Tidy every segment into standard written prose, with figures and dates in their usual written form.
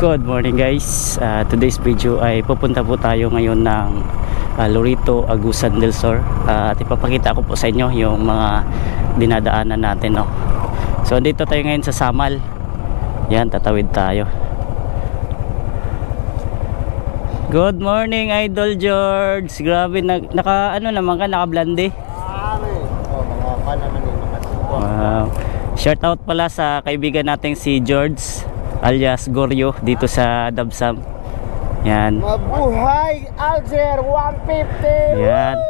Good morning guys. Today's video ay pupunta po tayo ngayon ng Lorito, Agusan del Sur, at ipapakita ko po sa inyo yung mga dinadaanan natin, no? So dito tayo ngayon sa Samal. Yan, tatawid tayo. Good morning Idol George. Grabe, naka ano naman ka, naka-blande. Wow. Shout out pala sa kaibigan nating si George alias Goryo dito sa Dabsam. Yan. Mabuhay Alger 150. Yan.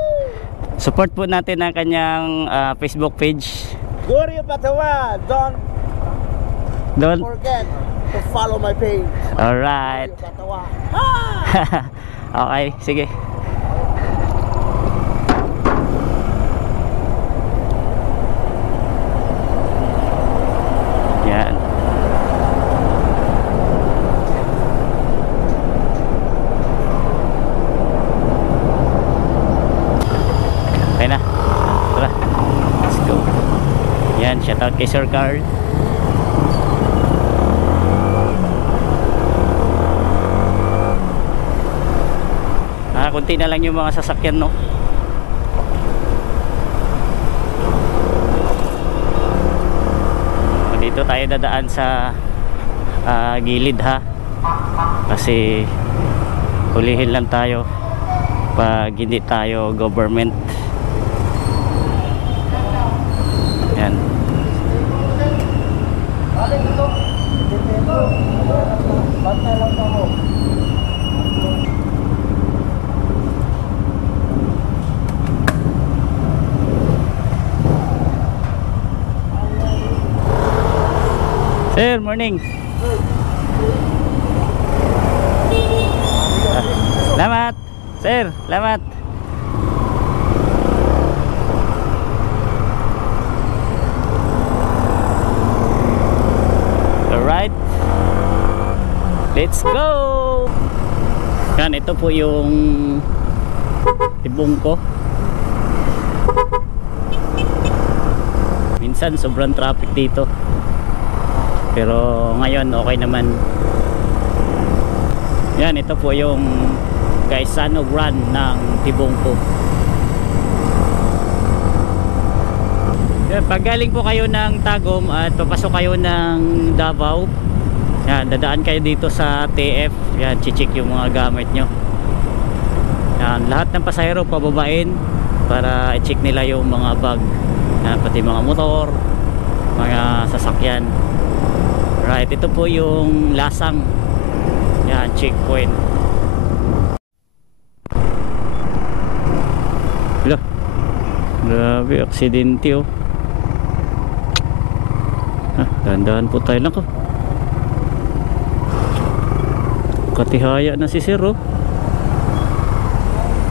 Support po natin ang kanyang Facebook page. Goryo Patawa. Don't forget to follow my page. Alright. Goryo Patawa. Okay, sige. Yan. Okay na. Tara. Let's go. Yan, shout out kay Sir Carl. Kunti na lang yung mga sasakyan, no? Dito tayo dadaan sa gilid, ha, kasi hulihin lang tayo pag hindi tayo government. Yan. Bantay lang ako. Sir, morning. Salamat. Sir, salamat. Alright. Let's go. Yan, ito po yung tibong ko. Minsan sobrang traffic dito, pero ngayon okay naman. Yan, ito po yung Gaisano Run ng Tibungko. Yan, pag galing po kayo ng Tagum at papasok kayo ng Davao, yan, dadaan kayo dito sa TF. Yan, chichik yung mga gamit nyo. Yan, lahat ng pasahero pababain para i-check nila yung mga bag. Yan, pati mga motor, mga sasakyan. Right, ito po yung Lasang. Yan, checkpoint. Hala, grabe, aksidente, oh. Dahan-dahan po tayo lang, ko. Katihaya na si Sir, oh.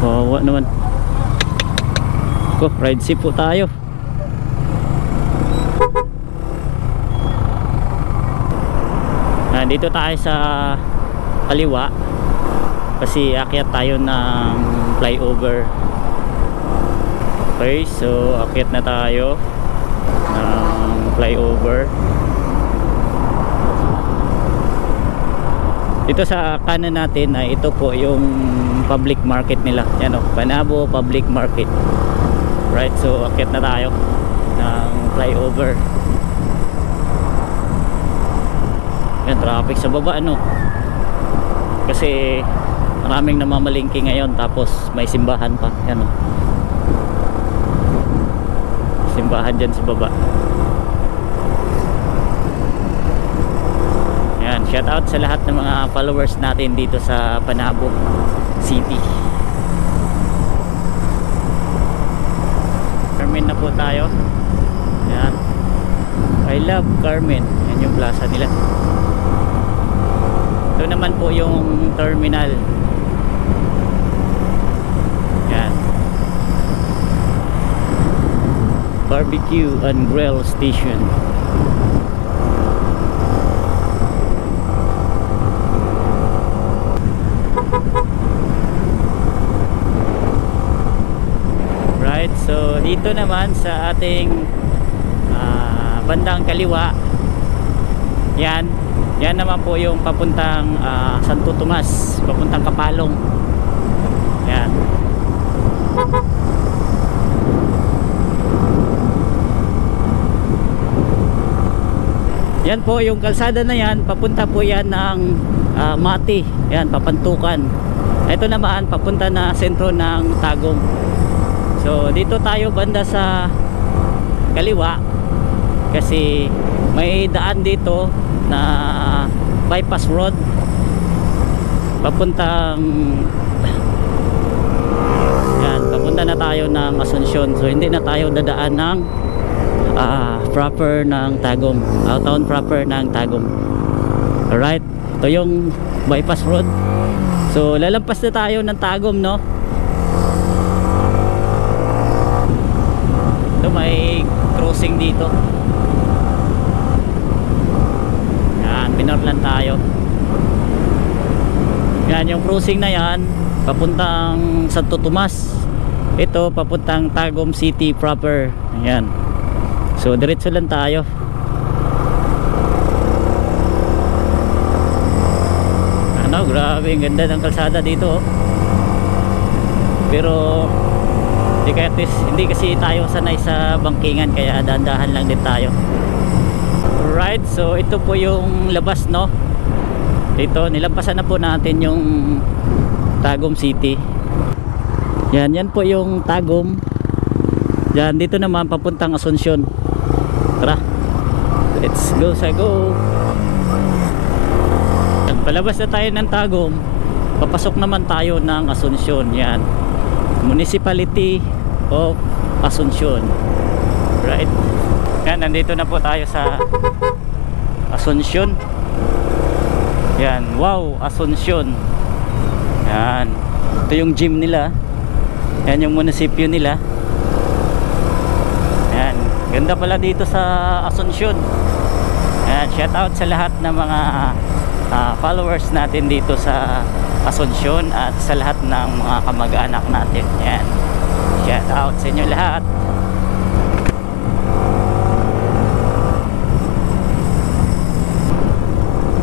Wawa naman. Ko, ride safe po tayo. Dito tayo sa kaliwa kasi akyat tayo ng flyover. Okay, so akyat na tayo ng flyover. Dito sa kanan natin ay ito po yung public market nila. Yan, o, Panabo Public Market. Right, so akyat na tayo ng flyover. Yan, traffic sa baba, ano, kasi maraming namamalingki ngayon, tapos may simbahan pa. Yan, oh. Simbahan dyan sa baba. Yan, shout out sa lahat ng mga followers natin dito sa Panabo City. Carmen na po tayo. Yan, I love Carmen. Yan yung plaza nila. Ito naman po yung terminal. Yan, Barbecue and Grill Station. Right, so dito naman sa ating bandang kaliwa, yan, Yan naman po yung papuntang Santo Tomas, papuntang Kapalong. Yan. Yan po yung kalsada na yan, papunta po yan ng Mati. Yan, papantukan. Ito naman papunta na sentro ng Tagum. So dito tayo banda sa kaliwa kasi may daan dito na bypass road papuntang yan, papunta na tayo ng Asuncion. So hindi na tayo dadaan ng proper ng Tagum, town proper ng Tagum. Alright, ito yung bypass road. So lalampas na tayo ng Tagum, no? Ito may crossing dito. Yan, pinorlan tayo. Yan yung crossing na yan, papuntang Santo Tomas. Ito papuntang Tagum City proper. Yan. So diretso lang tayo. Ano, grabe, ang ganda ng kalsada dito, oh. Pero hindi kasi tayo sanay sa bangkingan, kaya dahan-dahan lang din tayo. Alright, so ito po yung labas, no? Dito, nilampasan na po natin yung Tagum City. Yan po yung Tagum. Yan, dito naman papuntang Asuncion. Tara, let's go sa go. Palabas na tayo ng Tagum, papasok naman tayo ng Asuncion. Yan, Municipality of Asuncion. Right. Yan, nandito na po tayo sa Asuncion. Yan, wow, Asuncion. Yan, ito yung gym nila. Yan yung munisipyo nila. Yan, ganda pala dito sa Asuncion. Yan, shout out sa lahat ng mga followers natin dito sa Asuncion at sa lahat ng mga kamag-anak natin. Yan, shout out sa inyo lahat.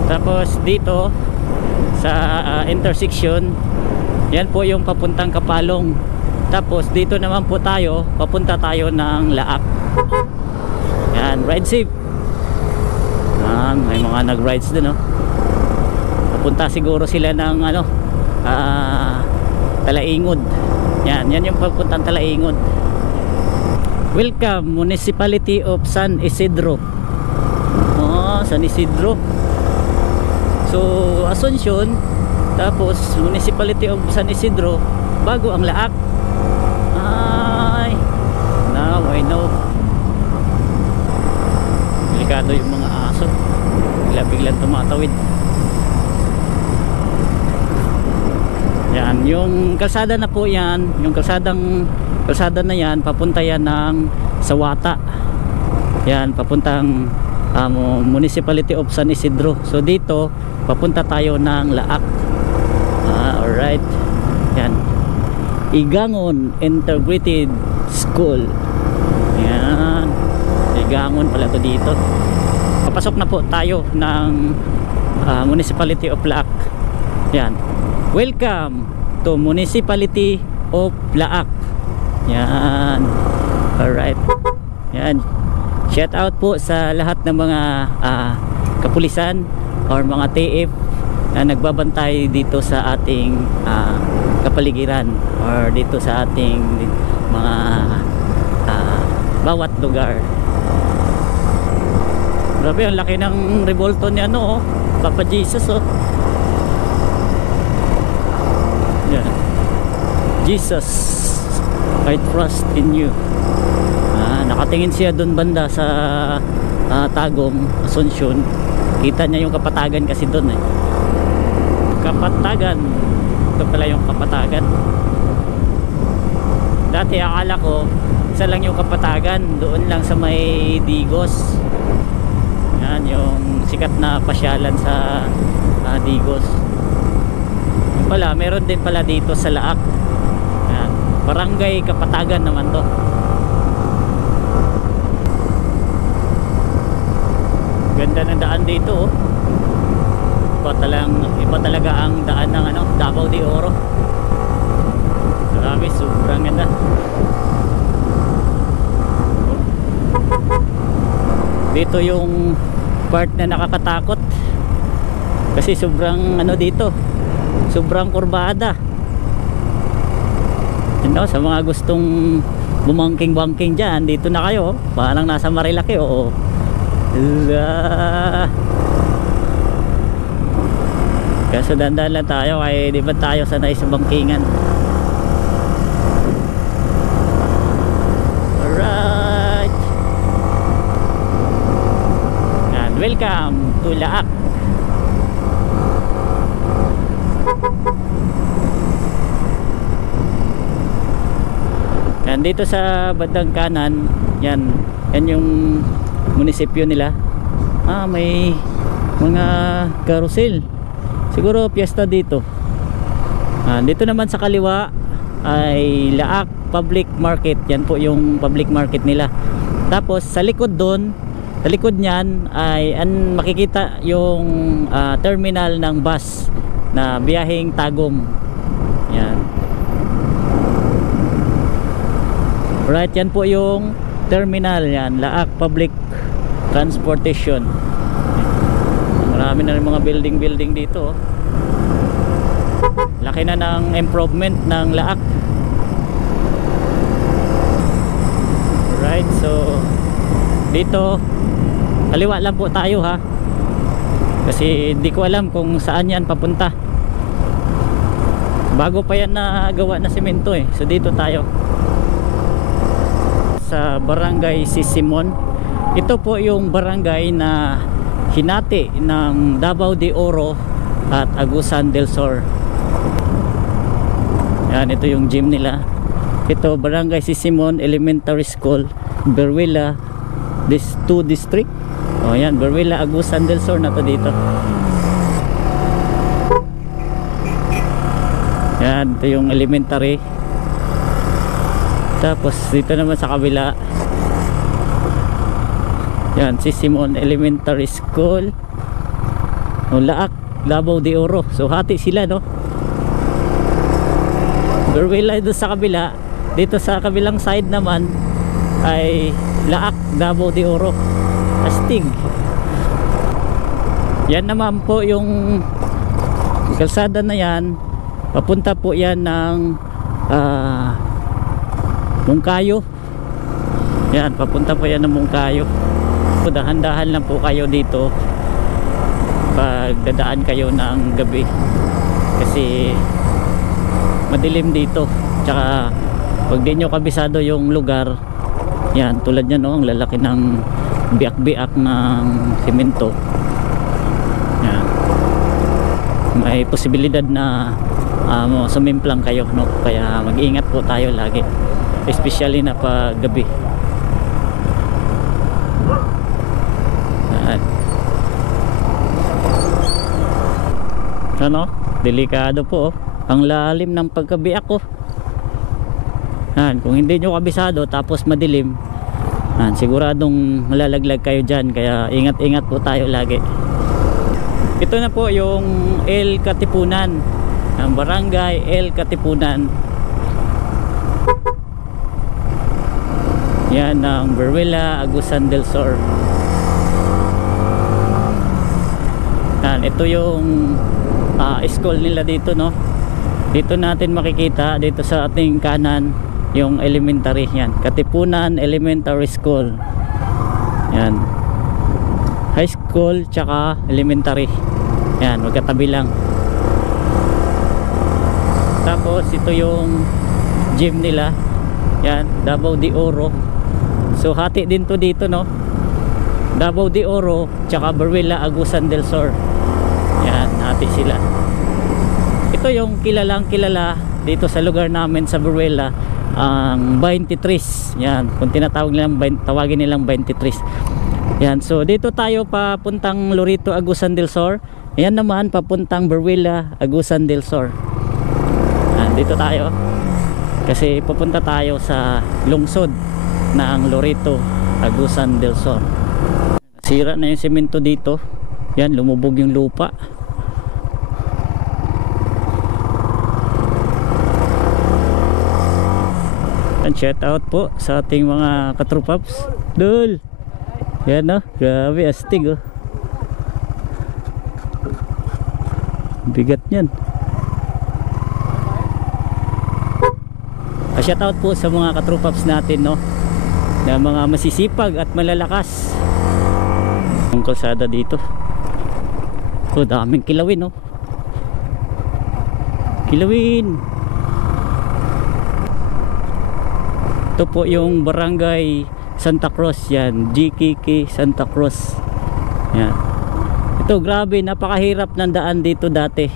Tapos dito sa intersection, yan po yung papuntang Kapalong. Tapos dito naman po tayo, papunta tayo ng Laak. Yan, ride safe. Yan, may mga nag-rides din, oh. Papunta siguro sila ng Talaingod. Yan yung papuntang Talaingod. Welcome Municipality of San Isidro. Oh, San Isidro. So Asuncion, tapos Municipality of San Isidro, bago ang Laak. Ay, now I know. Delikado yung mga aso, biglang tumatawid. Yan, yung kalsada na po yan, yung kalsada na yan, papunta yan ng Sawata. Yan, papuntang Municipality of San Isidro. So dito papunta tayo ng Laak. Alright. Yan, Igangon Integrated School. Yan, Igangon pala to dito. Papasok na po tayo ng Municipality of Laak. Yan, welcome to Municipality of Laak. Yan. Alright. Yan, shout out po sa lahat ng mga kapulisan or mga TF na nagbabantay dito sa ating kapaligiran or dito sa ating mga bawat lugar. Grabe, ang laki ng revolto ni Papa Jesus, oh. Yan, Jesus, I trust in you. Nakatingin siya doon banda sa Tagum, Asuncion. Kita niya yung Kapatagan kasi doon, eh. Kapatagan. Ito pala yung Kapatagan. Dati akala ko isa lang yung Kapatagan, doon lang sa may Digos. Yan yung sikat na pasyalan sa Digos. Yung pala, meron din pala dito sa Laak. Yan, Barangay Kapatagan naman to. Ganda ng daan dito, oh. iba talaga ang daan ng ano, Davao de Oro. Grabe, sobrang ganda. Dito yung part na nakakatakot kasi sobrang ano dito, sobrang kurbada. Sa mga gustong bumangking-bangking dyan, dito na kayo, parang nasa Marilaki. Oo. Kaso dandan lang tayo, kaya di ba tayo sanay sa bangkingan. Alright, and welcome to Laak. And dito sa bandang kanan, yan yung munisipyo nila. May mga carousel, siguro piyesta dito. Dito naman sa kaliwa ay Laak Public Market. Yan po yung public market nila. Tapos sa likod doon, sa likod niyan ay makikita yung terminal ng bus na biyaheng Tagum. Yan. Right, yan po yung terminal, yan, Laak Public Transportation. Marami na rin mga building dito. Laki na ng improvement ng Laak. Right, so dito kaliwa lang po tayo ha, kasi di ko alam kung saan yan papunta. Bago pa yan na gawa na semento so dito tayo sa Barangay Sisimon. Ito po yung barangay na hinati ng Davao de Oro at Agusan del Sur. Yan, ito yung gym nila. Ito, Barangay Sisimon Elementary School, Berwilla 2 District. Yan, Berwilla, Agusan del Sur na to dito. Yan, ito yung elementary. Tapos dito naman sa kabila, yan, Sisimon Elementary School, Laak, Davao de Oro. So hati sila, no? Berwilla doon sa kabila. Dito sa kabilang side naman ay Laak, Davao de Oro. Astig. Yan naman po yung kalsada na yan, papunta po yan ng Mungkayo. Yan, papunta po yan ng Mungkayo. Dahan-dahan lang po kayo dito pag dadaan kayo ng gabi, kasi madilim dito. Tsaka pag di nyo kabisado yung lugar, yan, tulad yan, no, ang lalaki ng biak-biak ng simento. Yan, may posibilidad na sumimplang kayo, no? Kaya mag-ingat po tayo lagi, especially na pag gabi. Ano? Delikado po, ang lalim ng pagkabiak ko. Kung hindi nyo kabisado tapos madilim, siguradong malalaglag kayo dyan. Kaya ingat-ingat po tayo lagi. Ito na po yung El Katipunan, ang Barangay El Katipunan. Yan ang Berwilla, Agusan del Sur. Ito yung school nila dito, no? Dito natin makikita, dito sa ating kanan, yung elementary. Yan, Katipunan Elementary School. Yan, high school tsaka elementary. Yan, magkatabi lang. Tapos ito yung gym nila. Yan, Davao de Oro. So hati din to dito, no? Davao de Oro tsaka Berwilla, Agusan del Sur. Yan, hati sila. Ito yung kilalang kilala dito sa lugar namin sa Berwilla, ang 23. Yan, kung tawagin nilang 23. Yan, so dito tayo papuntang Lorito, Agusan del Sur. Yan naman papuntang Berwilla, Agusan del Sur. Yan, dito tayo kasi pupunta tayo sa lungsod ng Lorito, Agusan del Sur. Sira na yung semento dito. Yan, lumubog yung lupa. Yan, shout out po sa ating mga katrupaps. Dul! Yan no, grabe astig oh. Bigat yan. Shout out po sa mga katrupaps natin no, na mga masisipag at malalakas. Ang kalsada dito. Oh, daming kilawin no. Kilawin. Ito po yung barangay Santa Cruz, yan, GKK Santa Cruz. Yan. Ito grabe, napakahirap ng daan dito dati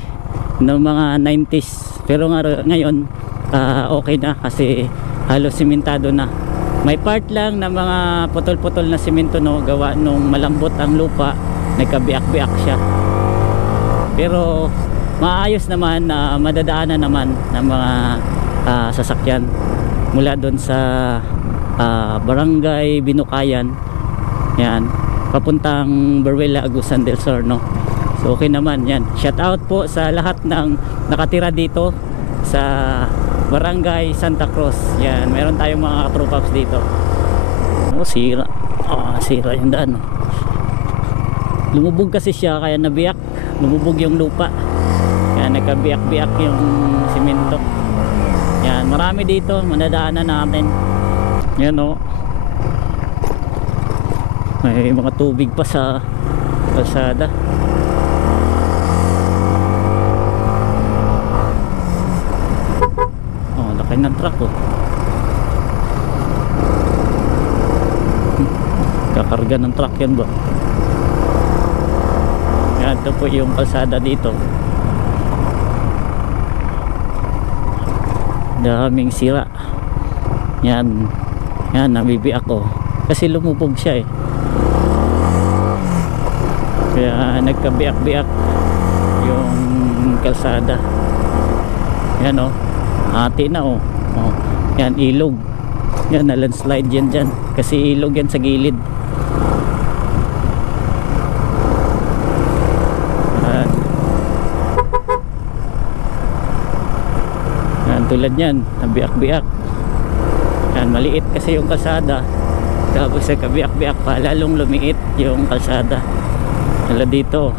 ng mga 90s. Pero ngayon okay na kasi halos simentado na. May part lang na mga putol-putol na simento no, gawa nung malambot ang lupa, nagkabiak-biak siya. Pero maayos naman na madadaanan naman ng mga sasakyan mula doon sa barangay Binukayan, yan, papuntang Beruela, Agusan del Sur no. So okay naman yan. Shout out po sa lahat ng nakatira dito sa barangay Santa Cruz. Yan, meron tayong mga katrupaps dito. Oh, sira. Sira yung daan no. Lumubog kasi siya kaya nabiyak. Lumubog yung lupa. Yan, nagkabiyak-biyak yung simento. Yan, marami dito, madadaanan natin. Yan o. May mga tubig pa sa kalsada. Oh, laki ng truck oh. Kakarga ng truck yan ba? Yan, ito po yung kalsada dito. Daming sira. Yan. Yan, nabibiak ko kasi lumubog siya eh. Kaya nagkabiak-biak yung kalsada. Yan oh. Hati na oh. Oh. Yan, ilog. Yan, na-landslide yan dyan kasi ilog yan sa gilid. Tulad yan, nabiak-biak. Yan, maliit kasi yung kalsada, tapos sa kabiak-biak pa lalong lumiit yung kalsada. Wala dito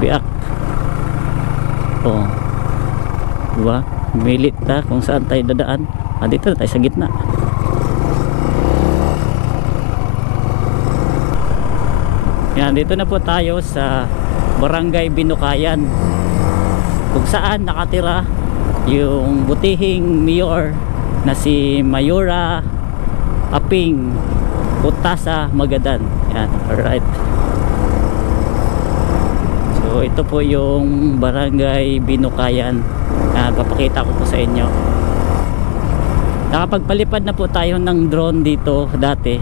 biak. Oh, diba? Milit ta kung saan tayo dadaan. Dito na tayo sa gitna. Yan, dito na po tayo sa barangay Binukayan, kung saan nakatira yung butihing mayor na si Mayora Aping Utasa Magadan. Yan, alright. So ito po yung barangay Binukayan. Yan, papakita ko po sa inyo. Nakapagpalipad na po tayo ng drone dito dati,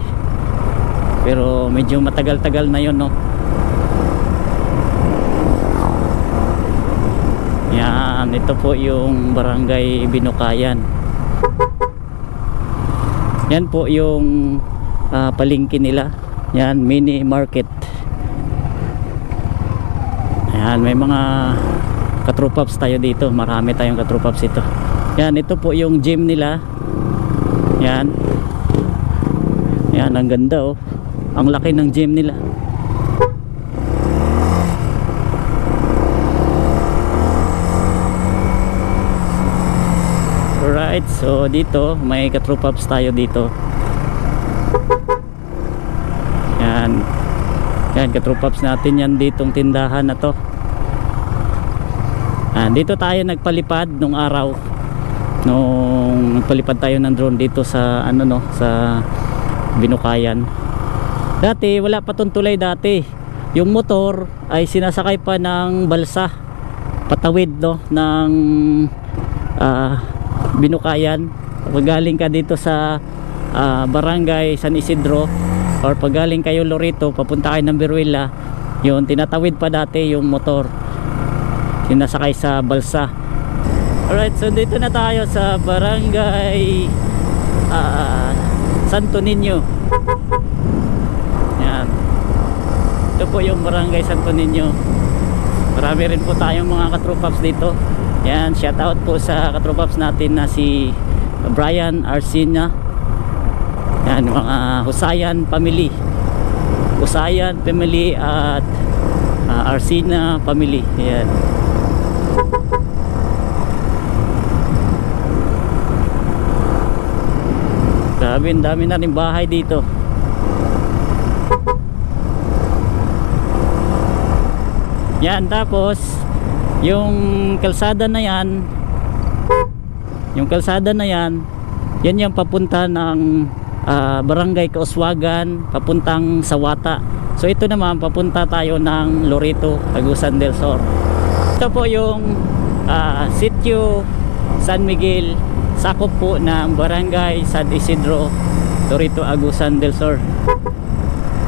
pero medyo matagal-tagal na yun no. Yan, ito po yung barangay Binukayan. Yan po yung palengke nila. Yan, mini market. Yan, may mga katrupaps tayo dito. Marami tayong katrupaps ito. Yan, ito po yung gym nila. Yan. Yan, ang ganda oh. Ang laki ng gym nila. Alright, so dito may katrupaps tayo dito. Yan. Yan, katrupaps natin yan ditong tindahan na to. Dito tayo nagpalipad nung araw. Nung nagpalipad tayo ng drone dito sa ano no, sa Binukayan. Dati wala pa tong tulay dati. Yung motor ay sinasakay pa ng balsa patawid no ng Binukayan. Pag galing ka dito sa barangay San Isidro or pag galing kayo Loreto papunta kayo ng Beruela, yun tinatawid pa dati yung motor, sinasakay sa balsa. Alright, so dito na tayo sa barangay Santo Niño. Yan, ito po yung barangay Santo Niño. Marami rin po tayong mga katrupaps dito. Yan, shout out po sa katrupaps natin na si Brian Arsina. Yan, mga Husayan family. Husayan family at Arsina family. Yan. Grabe, dami na rin bahay dito. Yan, tapos yung kalsada na yan, yan yung papunta ng Barangay Kauswagan, papuntang Sawata. So ito naman papunta tayo ng Loreto, Agusan del Sur. Ito po yung Sitio San Miguel, sakop po ng Barangay San Isidro, Loreto, Agusan del Sur.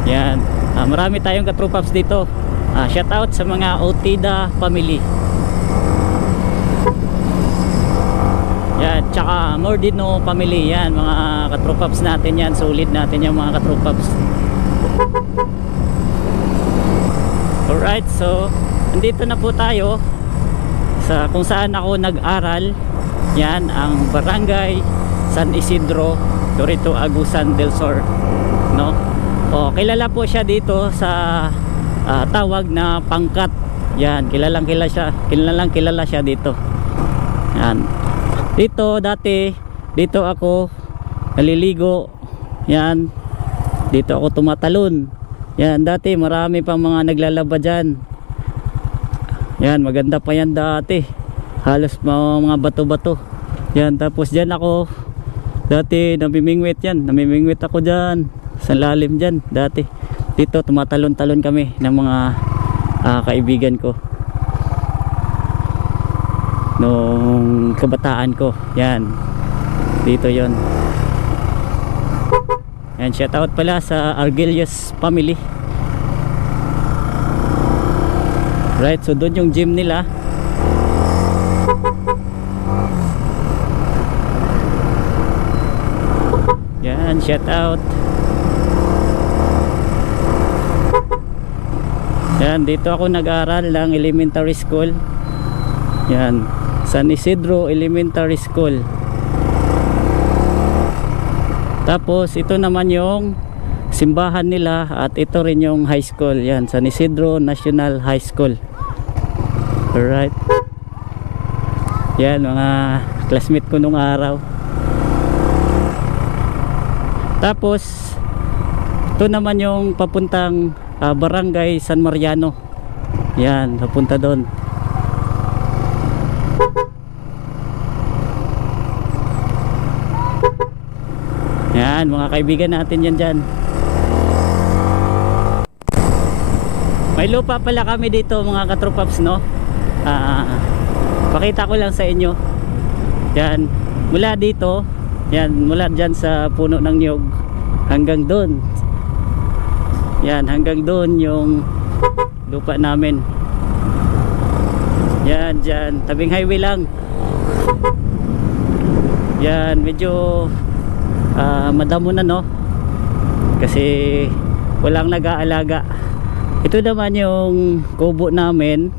Yan, marami tayong katrupaps dito. Shout out sa mga Otida family. Yan, tsaka Mordino family. Yan, mga katrupaps natin yan. Solid natin yung mga katrupaps. Alright, so andito na po tayo sa kung saan ako nag-aral. Yan, ang Barangay San Isidro, Loreto, Agusan del Sur, no? Kilala po siya dito sa tawag na Pangkat. Yan, kilalang kilala siya dito. Yan, dito dati, dito ako naliligo. Yan, dito ako tumatalon. Yan, dati marami pang mga naglalaba dyan. Yan, maganda pa yan dati, halos mga bato-bato. Yan, tapos dyan ako dati namimingwit. Yan, namimingwit ako dyan sa lalim dyan dati. Dito tumatalon-talon kami ng mga kaibigan ko nung kabataan ko. Yan, dito yon. Yan, shout out pala sa Argelius family. Right, so doon yung gym nila. Yan, shout out. Yan, dito ako nag-aral ng elementary school. Yan, San Isidro Elementary School. Tapos ito naman yung simbahan nila at ito rin yung high school. Yan, San Isidro National High School. Alright. Yan, mga classmate ko nung araw. Tapos ito naman yung papuntang Barangay San Mariano. Yan, papunta doon. Yan, mga kaibigan natin yan dyan. May lupa pala kami dito, mga katrupaps, no? Pakita ko lang sa inyo. Yan, mula dito, yan, mula dyan sa puno ng niyog hanggang doon. Yan, hanggang doon yung lupa namin. Yan, dyan, tabing highway lang. Yan, medyo madamo na, no? Kasi walang nag-aalaga. Ito naman yung kubo namin.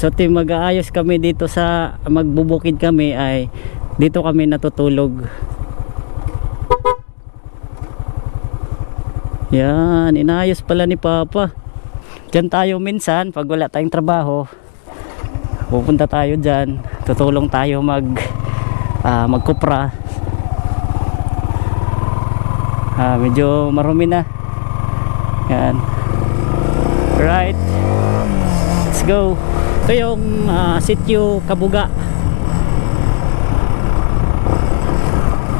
So mag-aayos kami dito sa magbubukid kami, ay dito kami natutulog. Yan, inayos pala ni Papa. Diyan tayo minsan pag wala tayong trabaho. Pupunta tayo dyan, tutulong tayo magkupra. Medyo marumi na. Yan. Right, let's go. Ito yung Sitio Kabuga.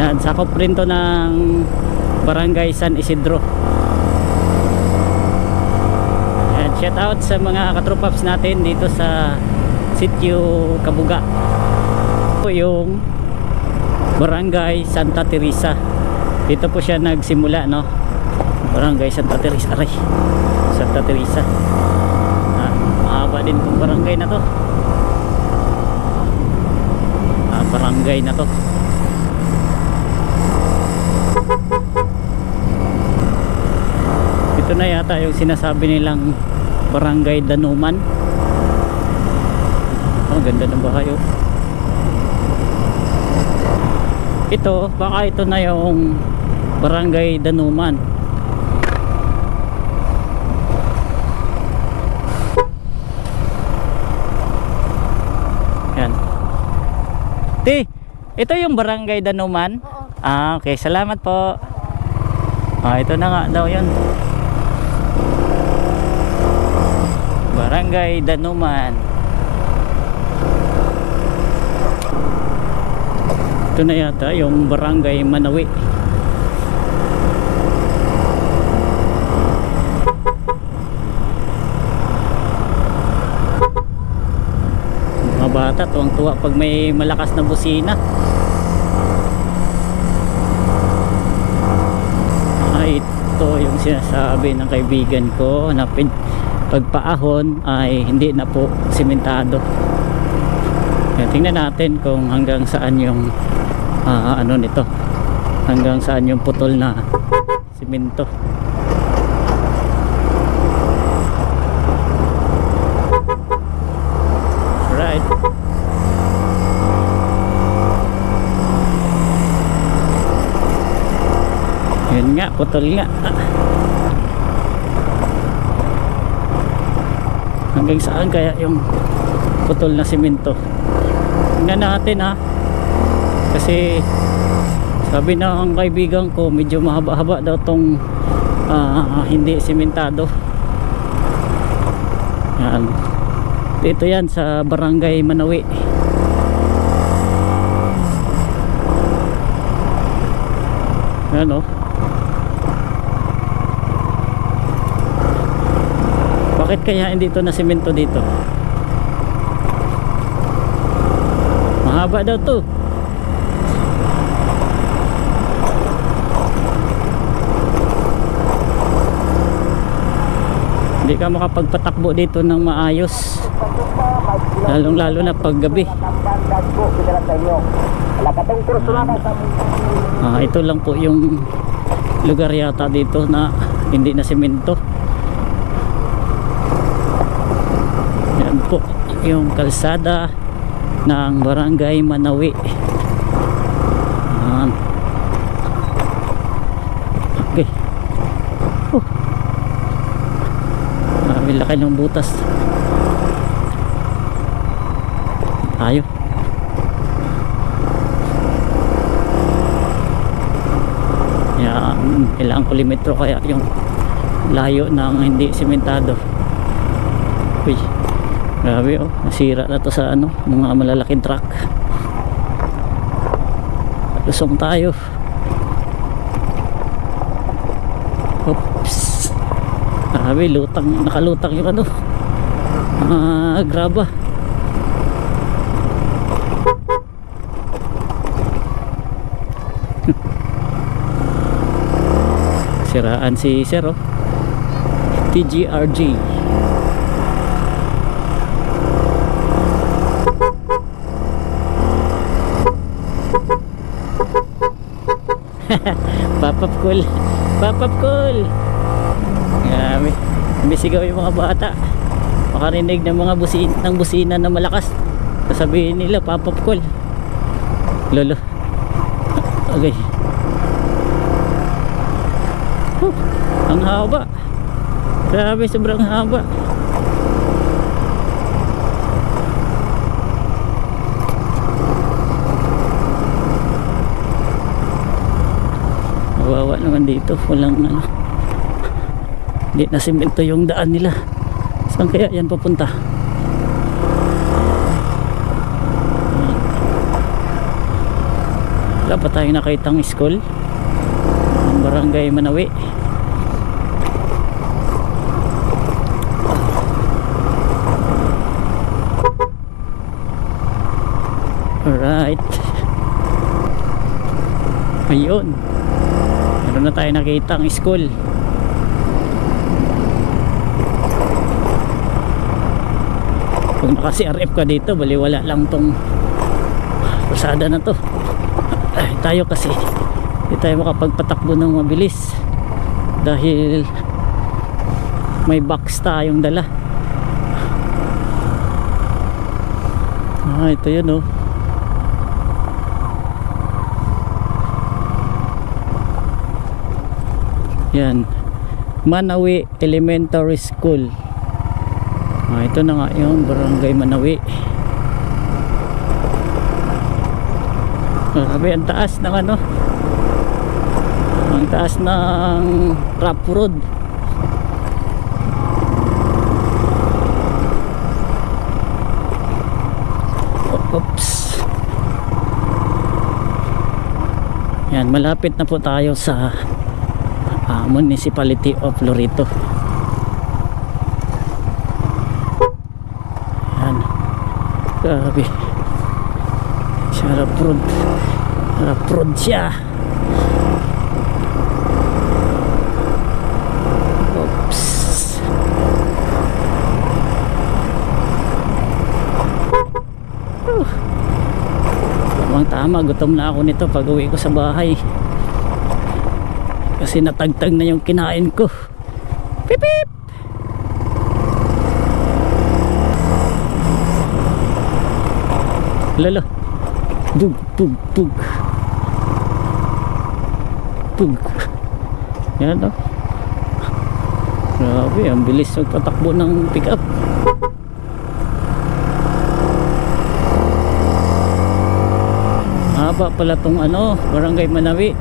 Yan, sakop rin to ng Barangay San Isidro. Yan, shout out sa mga katrupaps natin dito sa Sitio Kabuga. Ito yung Barangay Santa Teresa. Dito po siya nagsimula, no? Barangay Santa Teresa. Aray, Santa Teresa. Mahaba din itong barangay na to. Barangay na to. Ito na yata yung sinasabi nilang Barangay Danuman. Oh, ganda ng bahay, oh. Ito, baka ito na yung Barangay Danuman. Yan. Ti, ito yung Barangay Danuman? Oo. Ah, okay. Salamat po. Ah, ito na nga daw yun. Barangay Danuman. Ito na yata yung Barangay Manawi. Mga bata tuwang-tuwa pag may malakas na busina. Ito yung sinasabi ng kaibigan ko na pagpaahon ay hindi na po simentado. Tingnan natin kung hanggang saan yung ano nito, hanggang saan yung putol na simento. Right. Yun nga, putol nga. Hanggang saan kaya yung putol na simento? Tingnan natin ha. Kasi sabi ng kaibigan ko medyo mahaba-haba daw tong hindi simentado. Yan. Dito yan sa Barangay Manawi. Yan o. Bakit kaya hindi ito na simento dito? Mahaba daw to. Hindi ka makapagpatakbo dito ng maayos, lalong lalo na pag gabi. Ito lang po yung lugar yata dito na hindi na simento. Yan po yung kalsada ng Barangay Manawi. Okay. May laki ng butas. Tayo. Yan, ilang kilometro kaya yung layo ng hindi simentado. Uy, grabe oh, nasira na to sa ano, mga malalaking truck. Lusong tayo. Oops. Grabe, lutang, nakalutang yung ano, graba. Siraan si Sir oh. TGRG. Papap cool. Papap cool. Grabe. Bisigaw yung mga bata. Makarinig ng mga busina na malakas. Sasabihin nila papap cool. Lolo. Okay. Ang haba. Grabe, sobrang haba. Kawawa naman dito, walang ano, hindi na simento yung daan nila. Saan kaya yan papunta? Wala pa tayong nakitang school ng Barangay Manawi. Alright, ayun, meron na tayo nakita ang school. Kung naka-CRF ka dito, baliwala lang tong pasada na to. Ay, tayo kasi hindi tayo makapagpatakbo ng mabilis dahil may box tayong dala. Ito yun oh. Yan, Manawi Elementary School. Ito na nga yung Barangay Manawi. Grabe, ang taas ng ano, ang taas ng rough road. Oops. Yan, malapit na po tayo sa Municipality of Loreto. Yan, grabe, siya rough road siya. Oops. Tama, gutom na ako nito pag uwi ko sa bahay kasi natagtag na yung kinain ko. Pip pip. Lalo, bug bug bug bug. Yan o, grabe, ang bilis magpatakbo ng pick up. Haba pala tong ano, Barangay Manawi.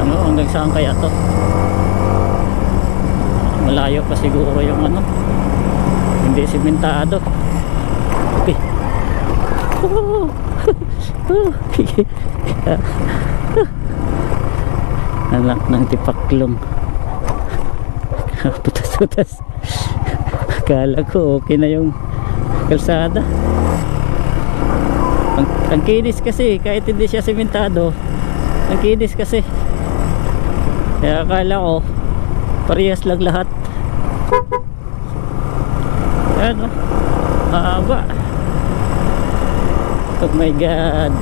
Ano, hanggang saan kaya to? Malayo pa siguro yung ano, hindi simentado. Okay. Anak ng tipaklong. Putas-putas. Akala ko okay na yung kalsada. Ang kinis kasi, kahit hindi siya simentado, ang kinis kasi. Kaya akala ko parehas lang lahat. Ayan o, mahaba. Oh my god.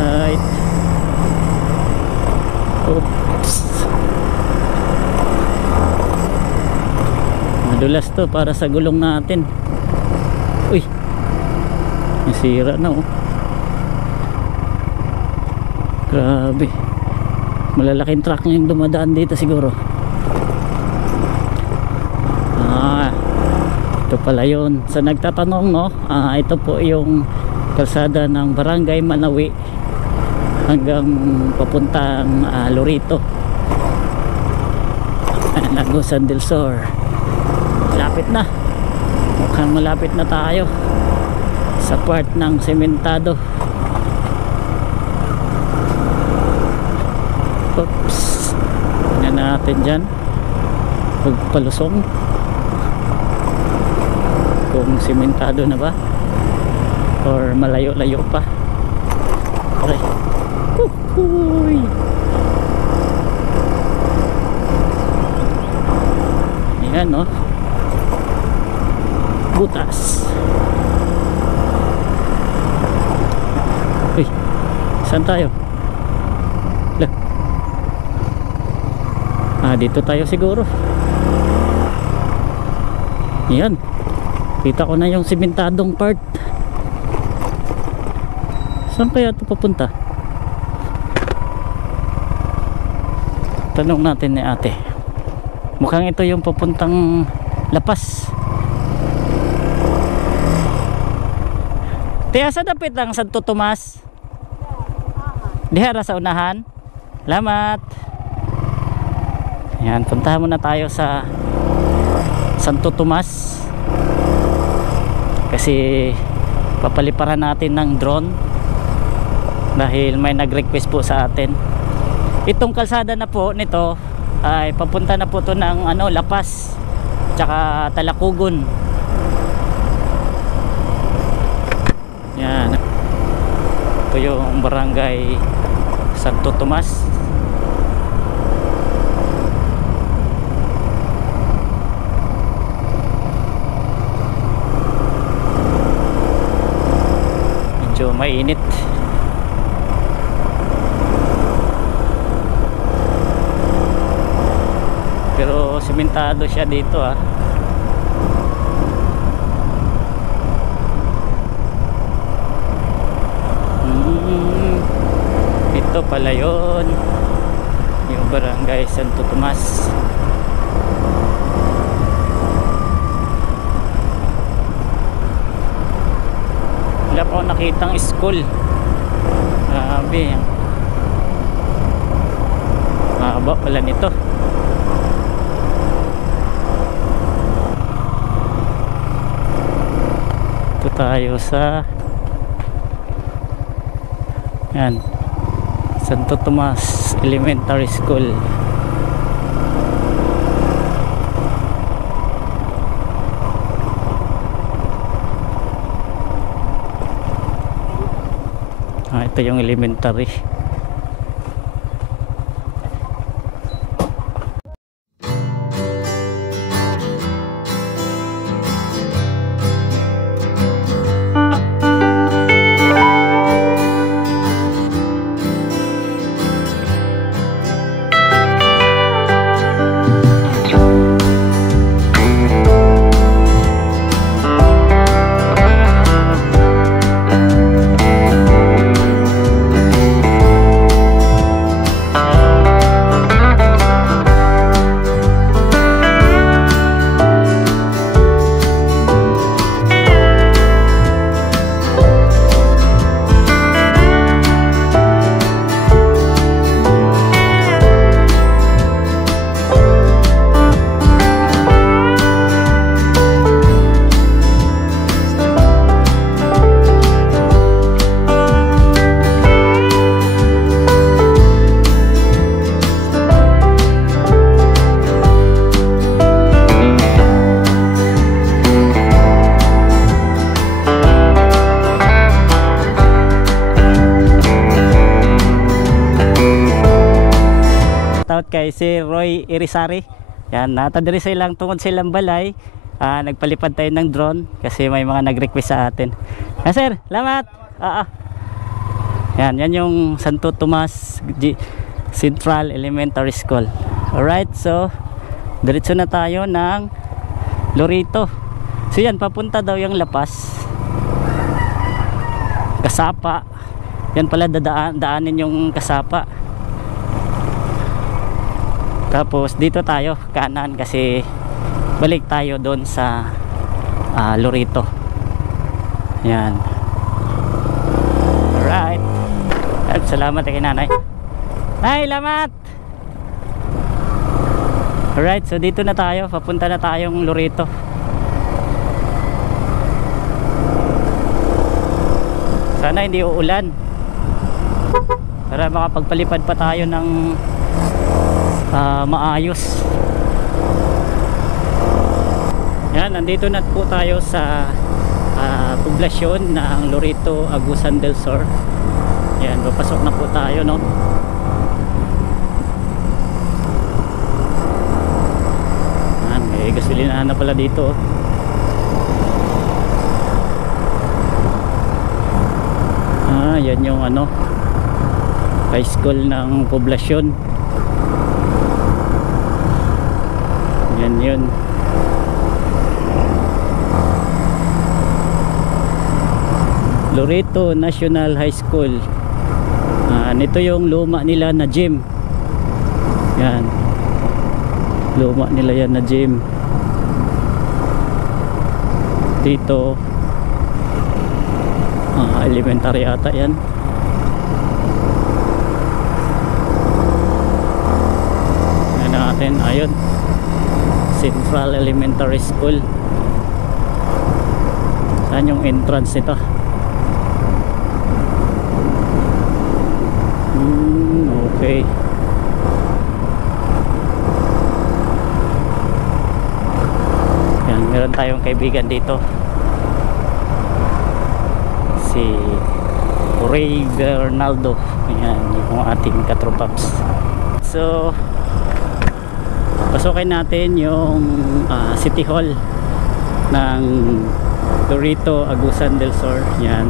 Right. Oops. Madulas to para sa gulong natin. Uy, nasira na oh. Grabe, malalaking truck yung dumadaan dito siguro. Ito pala yun. Sa nagtatanong, no, ito po yung kalsada ng Barangay Manawi hanggang papuntang Loreto, Lagusan del Sur. Malapit na, mukhang malapit na tayo sa part ng sementado. Oops, tingnan natin dyan pagpalusong kung sementado na ba or malayo-layo pa. Okay. Uhuy. Ayan no, butas. Uy, saan tayo? Dito tayo siguro. Yan, kita ko na yung simentadong part. Saan kaya ito papunta? Tanong natin ni ate. Mukhang ito yung papuntang Lapas. Tiya sa dapit ang Santo Tomas. Dihara sa unahan. Salamat. Yan, puntahan muna tayo sa Santo Tomas kasi papaliparan natin ng drone dahil may nag-request po sa atin. Itong kalsada na po nito ay papunta na po to ng ano, Lapas tsaka Talakugon. Yan, ito yung Barangay Santo Tomas. Medyo mainit. Pero simentado siya dito ah. Ito pala yun, yung barangay Santo Tomas. Wala pa ako nakitang school. Grabe, mahaba pala nito. Ito tayo sa yan, Santo Tomas Elementary School. Ito yung elementary. Kay si Roy Irizarry. Yan, natadiri sa ilang tungod sa ilang balay. Nagpalipad tayo ng drone kasi may mga nag-request sa atin. Sir, salamat. Yan yung Santo Tomas Central Elementary School. Alright, so diretso na tayo ng Lorito. So yan, papunta daw yung Lapas, Kasapa. Yan pala daanin yung Kasapa. Tapos dito tayo kanan kasi balik tayo doon sa Lorito. Yan. Alright. At salamat kay nanay. Ay, salamat. Alright, so dito na tayo. Papunta na tayong Lorito. Sana hindi uulan para makapagpalipad pa tayo ng maayos. Yan, nandito na po tayo sa poblasyon ng Lorito, Agusan del Sur. Yan, papasok na po tayo, no? Yan, may gasolinahan na pala dito. Yan yung high school ng poblasyon. Yan yun. Lorito National High School. Nito yung luma nila na gym. Yan, luma nila yan na gym. Dito elementary ata yan. Yan natin, ayun, Central Elementary School. Saan yung entrance nito? Okay. Yan, meron tayong kaibigan dito, si Ray Bernaldo. Yan yung ating katropaps. So pasukin natin yung City Hall ng Lorito, Agusan del Sur. Yan,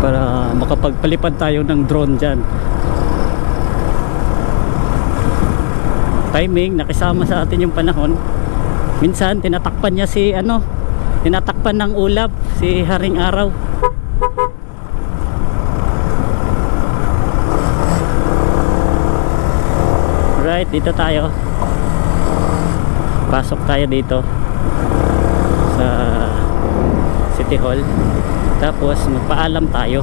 para makapagpalipad tayo ng drone dyan. Timing, nakisama sa atin yung panahon. Minsan tinatakpan niya si tinatakpan ng ulap si Haring Araw. Alright, dito tayo. Pasok tayo dito sa City Hall. Tapos magpaalam tayo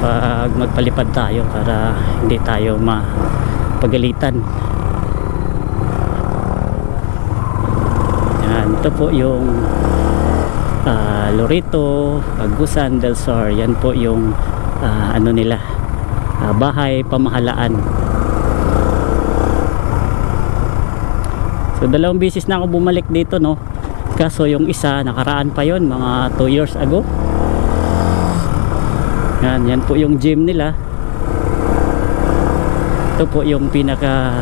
pag magpalipad tayo para hindi tayo mapagalitan. Yan, ito po yung Loreto, Agusan del Sur. Yan po yung ano nila, bahay pamahalaan. So dalawang beses na ako bumalik dito, no. Kaso yung isa nakaraan pa yon, mga 2 years ago. Yan po yung gym nila. Ito po yung pinaka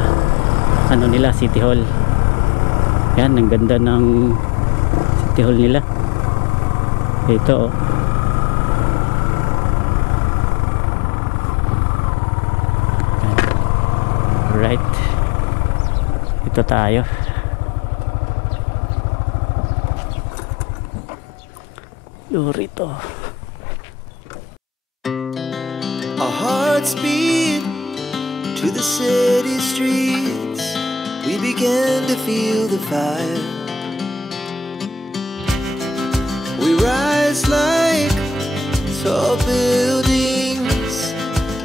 ano nila, City Hall. Yan, ang ganda ng City Hall nila. Ito, oh. Alright, ito tayo. Loreto. Our hearts beat to the city streets. We began to feel the fire. We rise like tall buildings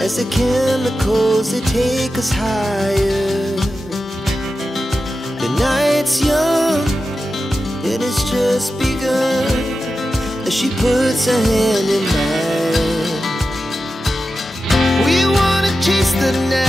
as the chemicals they take us higher. The night's young, it has just begun. As she puts her hand in mine, we wanna chase the night.